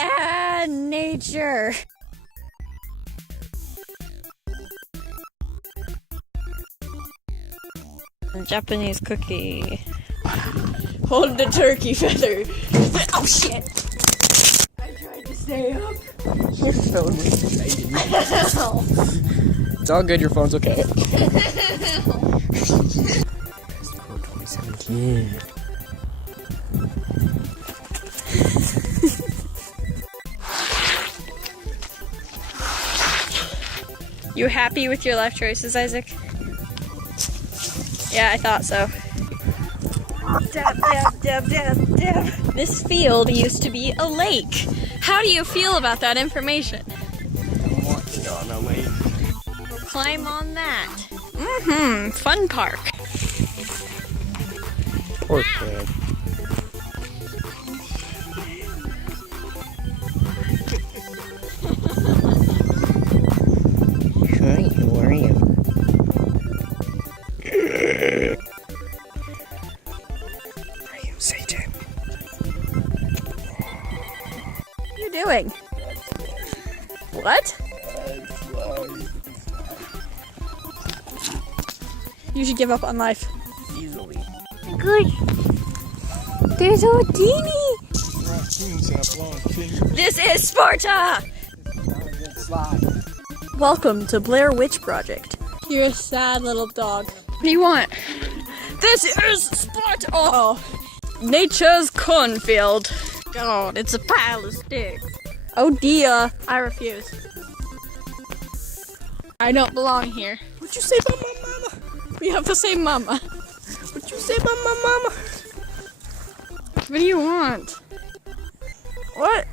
And nature. Japanese cookie. Hold the turkey feather. Oh shit! I tried to stay up. Your phone was exciting. It's all good, your phone's okay. Score 2017. You happy with your life choices, Isaac? Yeah, I thought so. Dab, dab, dab, dab, dab. This field used to be a lake. How do you feel about that information? I'm walking on a lake. Climb on that. Fun park. Poor kid. Hi, how are you? I am Satan. What are you doing? What? You should give up on life. Easily. Good. There's Houdini. This is Sparta. Welcome to Blair Witch Project. You're a sad little dog. What do you want? This is Sparta. Oh, nature's cornfield. God, it's a pile of sticks. Oh dear. I refuse. I don't belong here. What'd you say about my mama? We have the same mama. What'd you say about my mama? What do you want? What?